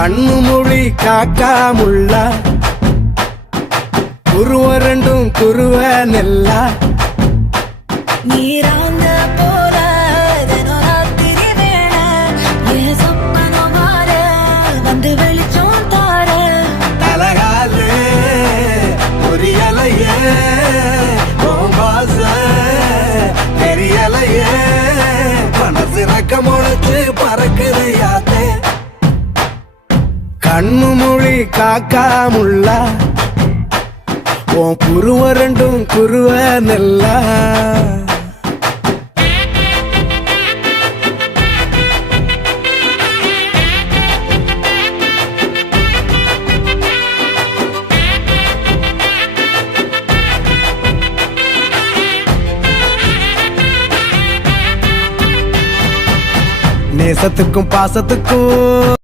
கண்ணு மொழி காக்காமுள்ள குருவ ரெண்டும் குருவ நெல்லா நீராங்க போல தினராத்திரி வேள என் சொப்பனம் மாற வந்து வெளிச்சம் தார தலகாலே புரியலையே பாச தெரியலையே மனசு ரக்க முளைச்சு பறக்குது யாத்தே கண்ணு மொழி காக்காமுள்ள உன் குருவ ரெண்டும் குருவ நெல்லா நேசத்துக்கும் பாசத்துக்கும்